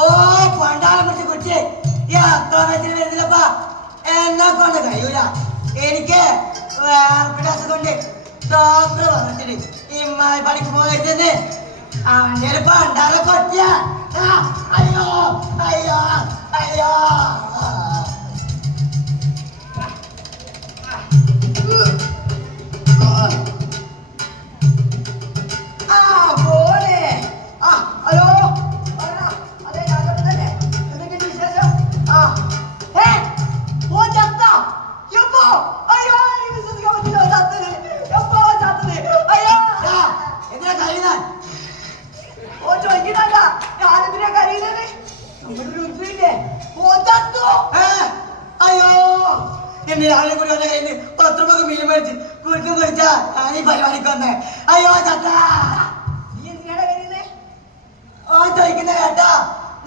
ഓ പണ്ടാളെ പിടിച്ച് കുറിച്ച് ഈ അക്രമത്തിന് വരുന്നില്ലപ്പാ. എന്നെ കൊണ്ട് കഴിയൂല. എനിക്ക് കൊണ്ട് ഡോക്ടർ പറഞ്ഞിട്ട് ഇമ്മായി പണിക്ക് പോയിരുന്നത് അവൻ്റെ ഒരു പണ്ടാളെ കൊച്ച. അയ്യോ അയ്യോ അയ്യോ. എന്നെ രാവിലെ കൂടി വന്ന കയ്യിൽ 10 രൂപ മീൻ മേടിച്ച് കുറുക്കും കുടിച്ചാ ഞാൻ ഈ പരിപാടിക്ക് വന്നേ. അയ്യോ ചത്താ. ഓ ചോദിക്കുന്ന കേട്ടാ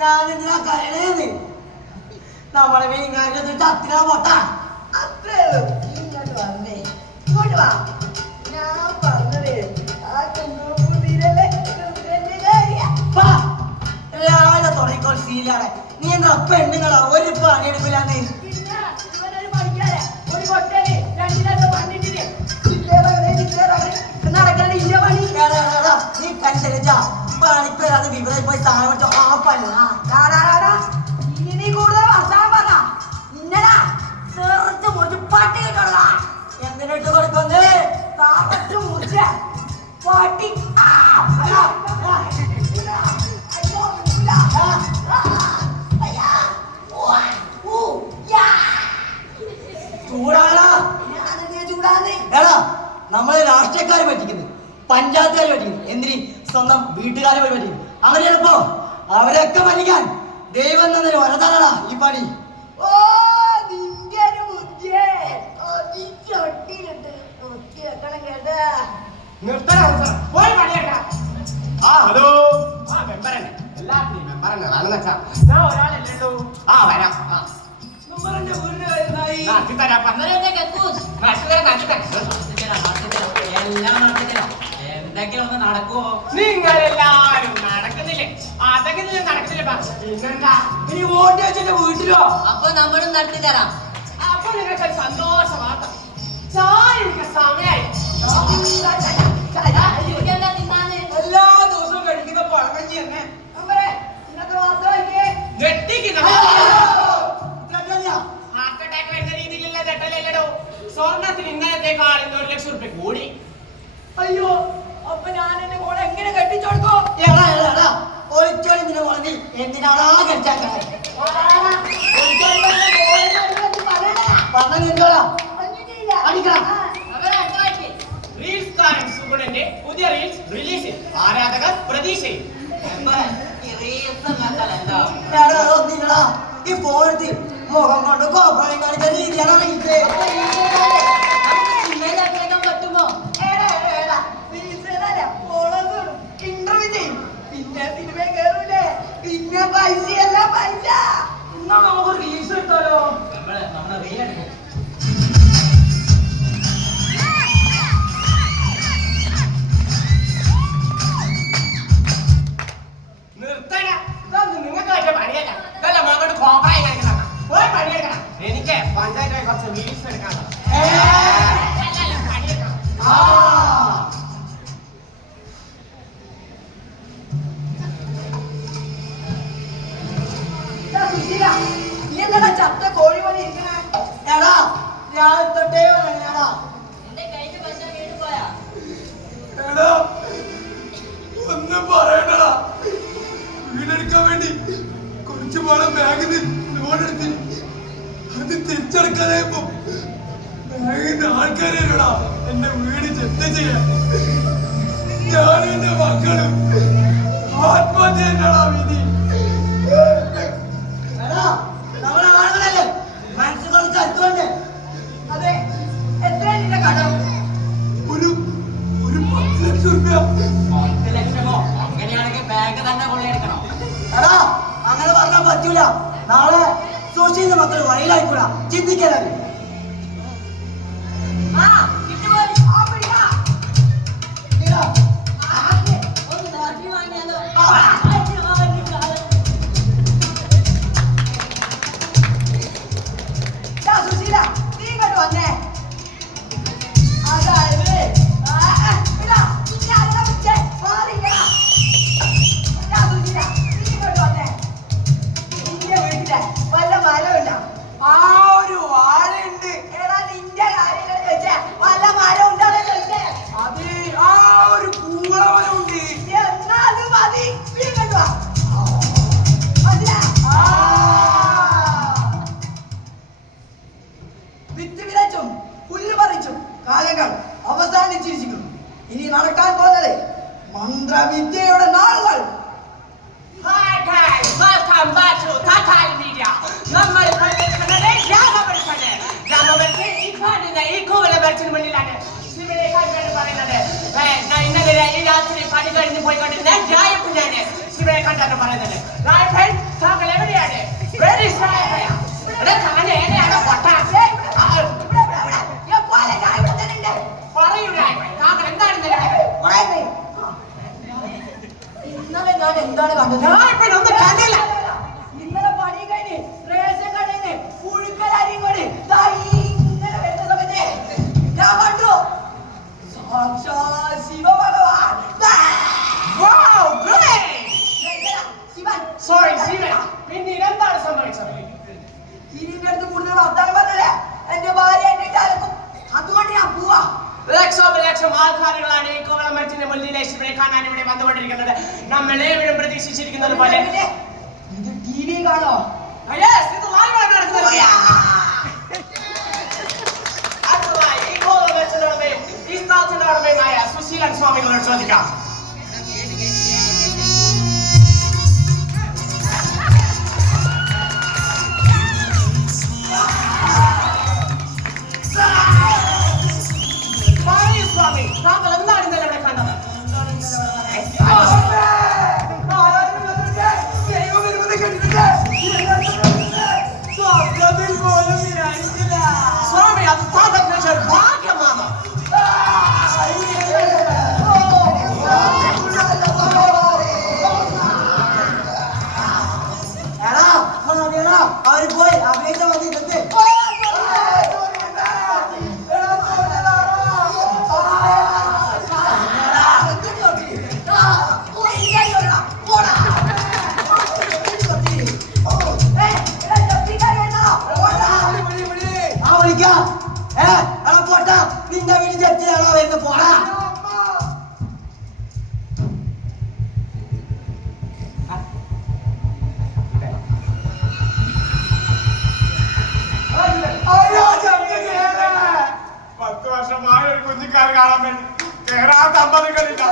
ഞാൻ എന്തിനാ കരയണേന്ന്. നമ്മളെ മീൻ കാര്യം ചത്തിനാ പൊട്ട. രാവിലെ തുടങ്ങിക്കോൾ സീലാണ്. നീ എന്താ പെണ്ണുങ്ങളാ ഒരു പണി എടുക്കില്ലാന്ന്. നീ കനുസരിച്ചാ പണിപ്പേരാതെ വിവരം പോയി സാധനം വെച്ചോ. ഇനി കൂടുതൽ വർഷാൻ പറഞ്ഞ ഇന്നലാ ചെറുത്ത് മുറിച്ച് പട്ടി കിട്ടോളാ. എന്തിനിട്ട് കൊടുക്കൊന്ന് താമസിച്ച് മുറിച്ച പട്ടി. നമ്മളെ രാഷ്ട്രീയക്കാരെ പറ്റിക്കുന്നു, പഞ്ചായത്തുകാരെ പറ്റിക്കുന്നു, എന്തിന് സ്വന്തം വീട്ടുകാരെ പറ്റിക്കുന്നു. അങ്ങനെ ചിലപ്പോ അവരൊക്കെ പറ്റിക്കാൻ ദൈവം എന്നൊരു വരതാനാ ഈ പണി. എന്തെങ്കിലും ഒന്ന് നടക്കുവോ? നിങ്ങളെല്ലാരും നടക്കുന്നില്ലേ? അതൊക്കെ നടക്കുന്നില്ല. പിന്നെന്താ ഇനി വോട്ട് വെച്ചിട്ട് വീട്ടിലോ? അപ്പൊ നമ്മളും നടത്തി തരാം. അപ്പൊ നിങ്ങൾക്ക് സന്തോഷ വാർത്ത. ചായ സമയായി. എല്ലാ ദിവസവും കഴിക്കുന്ന പഴകഞ്ഞി തന്നെ ഹാർട്ട് അറ്റാക്ക് വരുന്ന രീതിയിലുള്ള ചട്ടലല്ലോ. സ്വർണത്തിന് ഇന്നലത്തേക്കാൾ 1 ലക്ഷം റുപ്യ കൂടി. അയ്യോ, അപ്പൊ ഞാൻ എന്നെ കൂടെ എങ്ങനെ കെട്ടിച്ചോടുക്കോ? ഒളിച്ചോളിങ്ങനെ മുളങ്ങി എന്തിനാണാ കെട്ടാക്കളെ റീൽസ് താരം സുഗുണന്റെ പുതിയ റീൽസ് റിലീസ്. ആരാധകർ പ്രതീക്ഷയിൽ. ഈ ഫോണെടുത്ത് മുഖം കൊണ്ട് കോപ്പറയും കാണിച്ച രീതിയാണ് പറ്റുമോ? ഇന്റർവ്യൂ ചെയ്യും, പിന്നെ സിനിമ കയറൂലേ, പിന്നെ പൈസയല്ല പൈസ. എന്നാ നമുക്ക് റീൽസ് എടുത്താലോ? എനിക്ക് പഞ്ചായത്തായി കുറച്ച് റീൽസ് എടുക്കാനാണ്. ചത്ത കോഴി പോലെ ഇരിക്കണേ. എടാ ഞാൻ തൊട്ടേ പറഞ്ഞാടാ. എടാ ഒന്നും പറയണ്ടടാ. വീടെടുക്കാൻ വേണ്ടി കുറച്ച് പണം ബാങ്കിൽ നിന്ന് ലോൺ എടുത്ത് അത് തിരിച്ചടക്കാനായപ്പോ ബാങ്കിന്റെ ആൾക്കാരേടാ എന്റെ വീട് ചെത്ത ചെയ്യാൻ. ഞാനും എന്റെ മക്കളും ആത്മഹത്യ തന്നെയാടാ വിധി. നമ്മളെ ആളുകളല്ലേ മനസ്സ് കൊണ്ട് അറ്റുകൊണ്ട്. അതെ, എത്രയാണ് നിന്റെ കടം? ഒരു 10 ലക്ഷം രൂപ. 10 ലക്ഷമോ? അങ്ങനെയാണെങ്കിൽ ബാങ്ക് തന്നെ കൊള്ളയെടുക്കണോ? എടാ അങ്ങനെ പറഞ്ഞാൽ പറ്റൂല. നാളെ സൂക്ഷിച്ച മക്കൾ വഴിയിലായിക്കൂടാ. ചിന്തിക്കലാണ്. ചോദിച്ചേ വല്ല മരമില്ല ആ ഒരു വാഴയുണ്ട്. ഏതാ നിന്റെ കാര്യങ്ങൾ ചോദിച്ചേ വല്ല മരം ഉണ്ടോ ചോദിച്ചേ അത് ആ ഒരു പൂവളവനുണ്ട്. എന്നാ അത് മതി വീണ്ടും വാ. മതിയാ? വിത്ത് വിതച്ചും പുല്ല് പറിച്ചും കാലങ്ങൾ അവസാനിച്ചിരിക്കുന്നു. ഇനി നടക്കാൻ പോകുന്നത് മന്ത്രവിദ്യയുടെ നാളുകൾ. Welcome back to Tatal Media. നമ്മൾ പഠിക്കുന്നത് ഗ്രാമപരിപാടി ഈ കോവിലെ ബർച്ചിന് മുന്നിലാണ് പറയുന്നത്. ഇന്നലെ ഈ രാത്രി പണി കഴിഞ്ഞ് പോയിക്കൊണ്ടിരുന്ന ജായപ്പിനാണ് ശിവനെ കണ്ടാണ് പറയുന്നത്. താങ്കൾ എവിടെയാണ്? താങ്കൾ എന്താണ് ഇന്നലെ ഞാൻ എന്താണ് കണ്ടത്? ഒന്നും കണ്ടില്ല. ഇന്നലെ പണി കഴിഞ്ഞ് റേഷൻ കടയില് പുഴുക്കലരിയും കൊണ്ട് ദാ ഇങ്ങനെ വരുന്ന സമയത്ത് ഞാൻ കണ്ടു സാക്ഷാൽ ശിവഭഗവാൻ. Wow, great! Shivan Sorry, Shivan. പിന്നീട് എന്താണ് സംഭവിച്ചത്? ഇതിന്റെ അടുത്ത് കൂടുതൽ വർത്താനം പറഞ്ഞല്ലേ എന്റെ ഭാര്യ എന്നെ അലക്കും. അതുകൊണ്ട് ഞാൻ പോവാ. ലക്ഷം ആൾക്കാരുകളാണ് ഈ കോവളമരത്തിന്റെ മുന്നിലെ ശിവനെ കാണാൻ ഇവിടെ വന്നുകൊണ്ടിരിക്കുന്നത്. നമ്മൾ ഏവരും പ്രതീക്ഷിച്ചിരിക്കുന്നത് പോലെ ഇത് ടി വി കാണോ? Yes, ഇത് live ആണ് നടക്കുന്നത്. അടുത്തതായി ഈ കോവളമരത്തിന്റെ ഉടമയും ഈ സ്ഥലത്തിന്റെ ഉടമയുമായ സുശീലൻ സ്വാമികളോട് ചോദിക്കാം. സ്വാമി, താങ്കൾ എന്താണ് ഇന്നലെ ഇവിടെ കണ്ടത്? സ്വാമി, അത് താങ്കൾക്ക് ഭാഗ്യമാണ്. അവര് പോയി അഭിനയിച്ച മതി ഇതൊക്കെ. പോട്ടാ നിന്റെ വീട്ടിൽ ചെറ്റിയാണോ വരുന്ന പോടാ. പത്ത് വർഷമായ ഒരു കുഞ്ഞിക്കാർ കാണാൻ വേണ്ടി കേറാത്ത അമ്പലങ്ങളില്ല.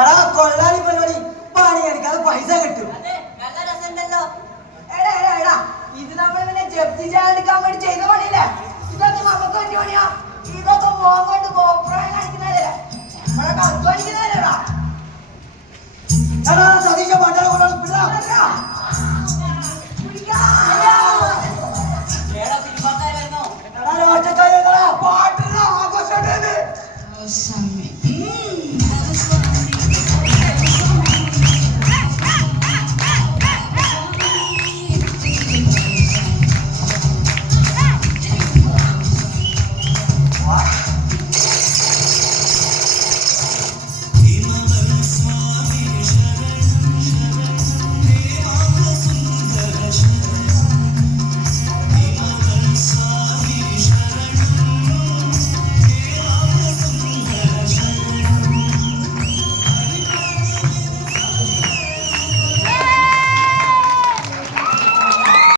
എടാ കൊള്ളാലി പരിപാടി പണി എടുക്കാതെ പൈസ കിട്ടും. നല്ല രസമുണ്ടല്ലോ. എടാ എടാ എടാ ഇത് നമ്മൾ പിന്നെ ജപ്തി ചെയ്യാൻ വേണ്ടി ചെയ്ത പണിയല്ലേ? ഇതൊക്കെ നമുക്ക് വേണ്ടി പണിയാ. ഇതൊക്കെ മോങ്ങോട്ട് കോപ്രായം കാണിക്കുന്നതല്ലേ? നമ്മളൊക്കെ അധ്വാനിക്കുന്നതല്ലേടാ. എടാ സതീശ പണ്ടാളെ കൊണ്ടാണ് സിനിമക്കാർ വരുന്നു. എടാ രാഷ്ട്രീയക്കാരെ പാട്ടിന് ആഘോഷം. സമയം